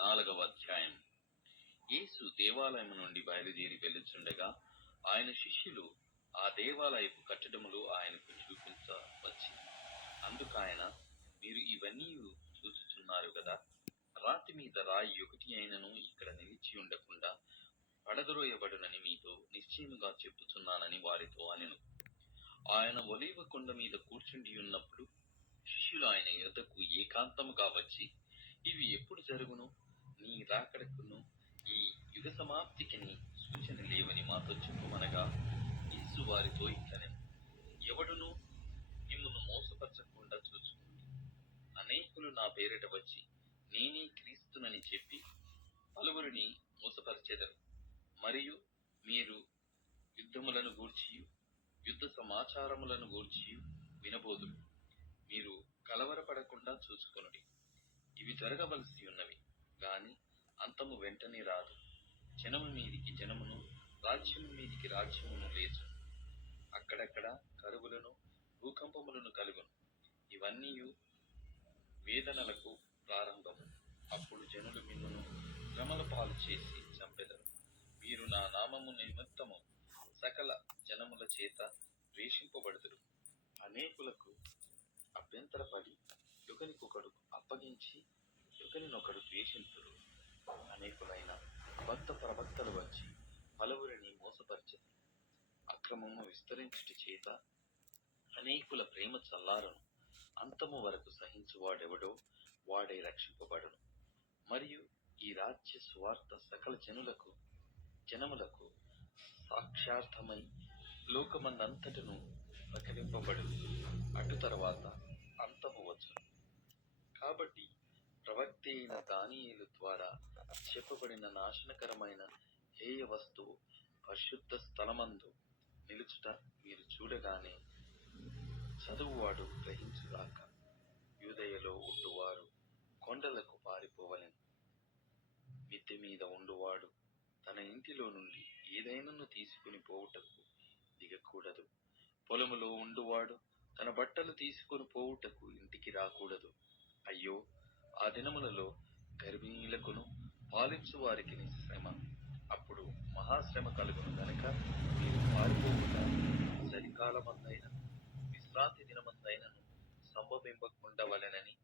4వ అధ్యాయం. యేసు దేవాలయము నుండి బయలుదేరి వెళ్ళుచుండగా ఆయన శిష్యులు ఆ దేవాలయపు కట్టడములు ఆయనకు చూపించవచ్చి, అందుకాయన, మీరు ఇవన్నీ చూచుచున్నారు కదా, రాతి మీద రాయి ఒకటి అయినను ఇక్కడ నిలిచి ఉండకుండా పడద్రోయబడునని మీతో నిశ్చయముగా చెప్పుచున్నానని వారితో అనెను. ఆయన ఒలీవ కొండ మీద కూర్చుండి ఉన్నప్పుడు శిష్యులు ఆయన యొద్దకు ఏకాంతముగా వచ్చి, ఇవి ఎప్పుడు జరుగును? నీ రాకడకును ఈ యుగ సమాప్తికిని సూచన లేవని మాతో చెప్పుమనగా, యేసు వారితో ఇట్లనెను, ఎవడును మిమ్మును మోసపరచకుండా చూచుకోండి. అనేకులు నా పేరిట వచ్చి నేనే క్రీస్తునని చెప్పి పలువురిని మోసపరిచెదరు. మరియు మీరు యుద్ధములను గూర్చియు యుద్ధ సమాచారములను గూర్చియు వినబోదురు. మీరు కలవరపడకుండా చూసుకొనుడి. ఇవి జరగవలసి ఉన్నవి గాని అంతము వెంటనే రాదు. జనము మీదికి జనమును, రాజ్యము మీదికి రాజ్యమును లేచు. అక్కడక్కడ కరువులను, భూకంపములను కలుగును. ఇవన్నీ వేదనలకు ప్రారంభము. అప్పుడు జనులు మిమ్మును శ్రమల పాలు చేసి చంపెదరు. మీరు నా నామము నిమిత్తము సకల జనముల చేత ద్వేషింపబడుదురు. అనేకులకు అభ్యంతరపడి ఒకరికొకడు అప్పగించి ఒకరినొకడు ద్వేషింతురు. అనేకులైన అబద్ధ ప్రవక్తలు వచ్చి పలువురిని మోసపరిచెదరు. అక్రమము విస్తరించుట చేత అనేకుల ప్రేమ చల్లారను. అంతము వరకు సహించువాడెవడో వాడే రక్షింపబడును. మరియు ఈ రాజ్య సువార్త సకల జనములకు సాక్ష్యార్థమై లోకమందంతటను ప్రకటింపబడు. అటు తరువాత అంతము వచ్చును. కాబట్టి ప్రవక్త అయిన దానియేలు ద్వారా చెప్పబడిన నాశనకరమైన హేయ వస్తువు పరిశుద్ధ స్థలమందు నిలుచుట మీరు చూడగానే చదువువాడు గ్రహించుగాక. యూదయలో ఉండువారు కొండలకు పారిపోవలెను. మిద్దె మీద ఉండువాడు తన ఇంటిలో నుండి ఏదైనాను తీసుకుని పోవుటకు దిగకూడదు. పొలములో ఉండువాడు తన బట్టలు తీసుకుని పోవుటకు ఇంటికి రాకూడదు. అయ్యో, ఆ దినములలో గర్భిణీలకును పాలిచ్చు వారికి శ్రమ. అప్పుడు మహాశ్రమ కలుగును గనక మీరు పారిపోవుట చలికాలమందైనను విశ్రాంతి దినమందైనను సంభవింపకుండవలెనని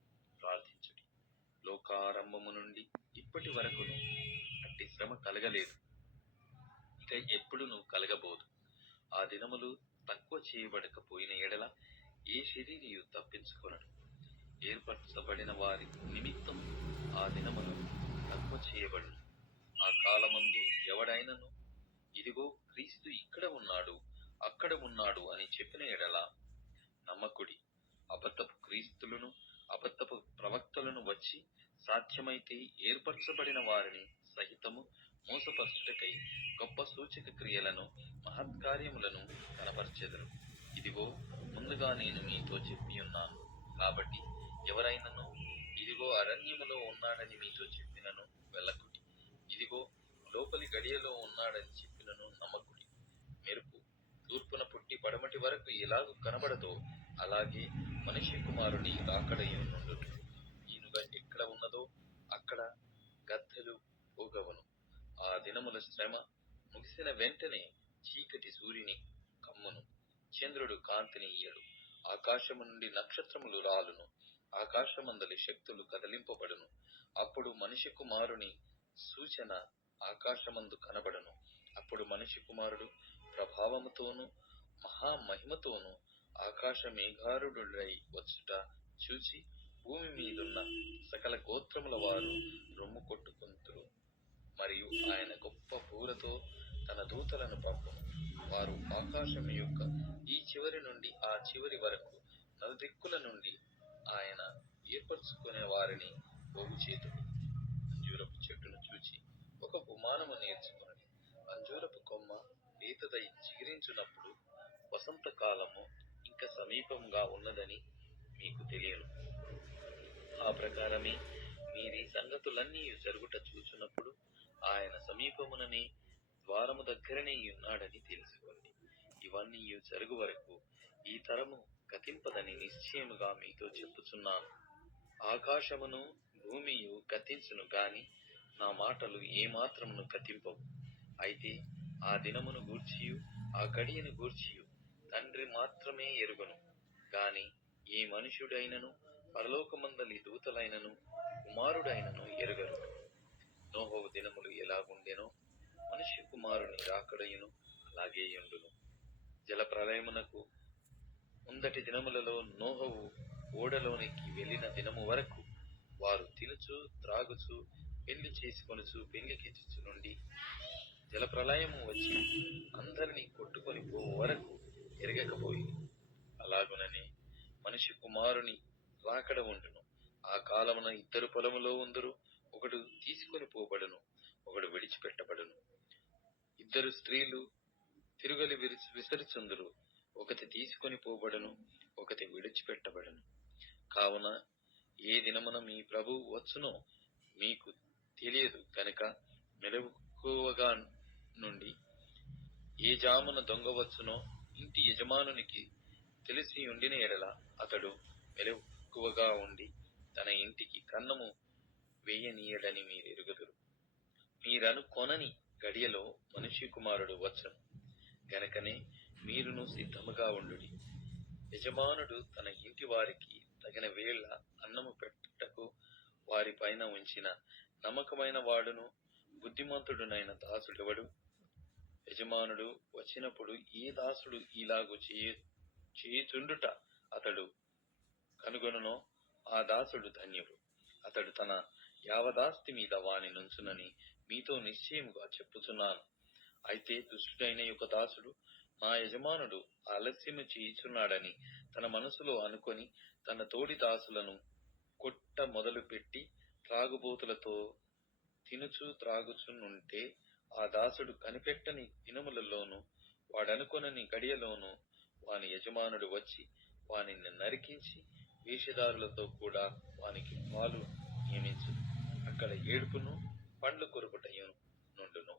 ప్రార్థించుడి. లోకారంభము నుండి ఇప్పటి వరకును అట్టి శ్రమ కలగలేదు, ఇక ఎప్పుడును కలగబోదు. ఆ దినములు తక్కువ చేయబడకపోయిన ఎడల ఏ శరీరియు తప్పించుకొనడు. ఏర్పరచబడిన వారి నిమిత్తం ఆ దినములు తక్కువ చేయబడును. ఆ కాలమందు ఎవడైనను, ఇదిగో క్రీస్తు ఇక్కడ ఉన్నాడు, అక్కడ ఉన్నాడు అని చెప్పిన ఎడల నమ్మకుడి. అబద్ధపు క్రీస్తులను, అబద్ధపు ప్రవక్తలను వచ్చి సాధ్యమైతే ఏర్పరచబడిన వారిని సహితము మోసపరచుటకై గొప్ప సూచక క్రియలను, మహత్కార్యములను కనపరచెదరు. ఇదిగో ముందుగా నేను మీతో చెప్పి ఉన్నాను. కాబట్టి ఎవరైనను ఇదిగో అరణ్యములో ఉన్నాడని మీతో చెప్పినను వెళ్ళకుడి. ఇదిగో లోపలి గడియలో ఉన్నాడని చెప్పినను నమ్మకుడి. మెరుపు తూర్పున పుట్టి పడమటి వరకు ఎలాగూ కనబడదో అలాగే మనిషి కుమారుని రాకడయుండును. ఈనుగ ఎక్కడ ఉన్నదో అక్కడ గద్దెలు ఊగవును. ఆ దినముల శ్రమ ముగిసిన వెంటనే చీకటి సూర్యుని కమ్మును, చంద్రుడు కాంతిని ఇయ్యడు, ఆకాశము నుండి నక్షత్రములు రాలును, ఆకాశమందలి శక్తులు కదిలింపబడును. అప్పుడు మనిషి కుమారుని సూచన ఆకాశమందు కనబడును. అప్పుడు మనిషి కుమారుడు ప్రభావముతోనూ మహామహిమతోనూ ఆకాశ మేఘారూఢుడై వచ్చుట చూచి భూమి మీదున్న సకల గోత్రముల వారు రొమ్ము కొట్టుకొంతురు. మరియు ఆయన గొప్ప బూరతో తన దూతలను పంపును. వారు ఆకాశము యొక్క ఈ చివరి నుండి ఆ చివరి వరకు నలుదిక్కుల నుండి ఆయన ఏర్పరచుకునే వారిని పోగు చేతుడు. అంజూరపు చెట్టును చూచి ఒక ఉపమానము నేర్చుకుని, అంజూరపు కొమ్మ లేతదై చిగురించున్నప్పుడు వసంత కాలము ఇంకా సమీపంగా ఉన్నదని మీకు తెలియను. ఆ ప్రకారమే మీరీ సంగతులన్నీ జరుగుట చూచున్నప్పుడు ఆయన సమీపముననే ద్వారము దగ్గరనే ఉన్నాడని తెలుసుకోండి. ఇవన్నీ జరుగు వరకు ఈ తరము గతింపదని నిశ్చయముగా మీతో చెప్పుచున్నాను. ఆకాశమును భూమియు గతించును గాని నా మాటలు ఏమాత్రమును గతింపవు. అయితే ఆ దినమును గూర్చియు ఆ గడియను గూర్చియు తండ్రి మాత్రమే ఎరుగను గాని ఏ మనుష్యుడైనను పరలోకమందలి దూతలైనను కుమారుడైనను ఎరుగరు. నోహవు దినములు ఎలాగుండెనో మనుష్య కుమారుని రాకడయును అలాగే యుండును. జలప్రళయమునకు ముందటి దినములలో నోహవు ఓడలోనికి వెళ్ళిన దినము వరకు వారు తినుచు త్రాగుచు పెళ్లి చేసుకొనుచు పెళ్లికిచ్చుచు నుండి జలప్రళయము వచ్చి అందరినీ కొట్టుకొని పోవు వరకు ఎరగకపోయి, అలాగుననే మనిషి కుమారుని రాకడ ఉండును. ఆ కాలమున ఇద్దరు పొలములో ఉందురు, ఒకడు తీసుకొని పోబడును, ఒకడు విడిచిపెట్టబడును. ఇద్దరు స్త్రీలు తిరుగలి విసరుచుందురు, ఒకటి తీసుకొని పోబడును, ఒకటి విడిచిపెట్టబడును. కావున ఏ దినమున మీ ప్రభువు వచ్చునో మీకు తెలియదు గనుక మెలకువగా నుండి, ఏ జామున దొంగ వచ్చునో ఇంటి యజమానునికి తెలిసి ఉండిన ఎడల అతడు మెలకువగా ఉండి తన ఇంటికి కన్నము వేయనీయడని మీరెరుగుదురు. మీరనుకొనని గడియలో మనుష్య కుమారుడు వచ్చును గనకనే మీరును సిద్ధముగా ఉండుడి. యజమానుడు తన ఇంటి వారికి తగిన వేళ అన్నము పెట్టుటకు వారి పైన ఉంచిన నమ్మకమైన వాడును బుద్ధిమంతుడునైన దాసుడెవడు? యజమానుడు వచ్చినప్పుడు ఏ దాసుడు ఇలాగు చేయుచుండుట అతడు కనుగొనునో ఆ దాసుడు ధన్యుడు. అతడు తన యావదాస్తి మీద వాని నుంచునని మీతో నిశ్చయముగా చెప్పుచున్నాను. అయితే దుష్టుడైన ఒక దాసుడు నా యజమానుడు ఆలస్యము చేయుచున్నాడని తన మనసులో అనుకొని తన తోడి దాసులను కొట్ట మొదలు పెట్టి త్రాగుబోతులతో తినుచు త్రాగుచునుంటే, ఆ దాసుడు కనిపెట్టని దినములలోను వాడనుకొనని గడియలోను వాని యజమానుడు వచ్చి వానిని నరికించి వేషధారులతో కూడా వానికి పాలు నియమించు. అక్కడ ఏడుపును పండ్లు కొరుకుటయు నుండును.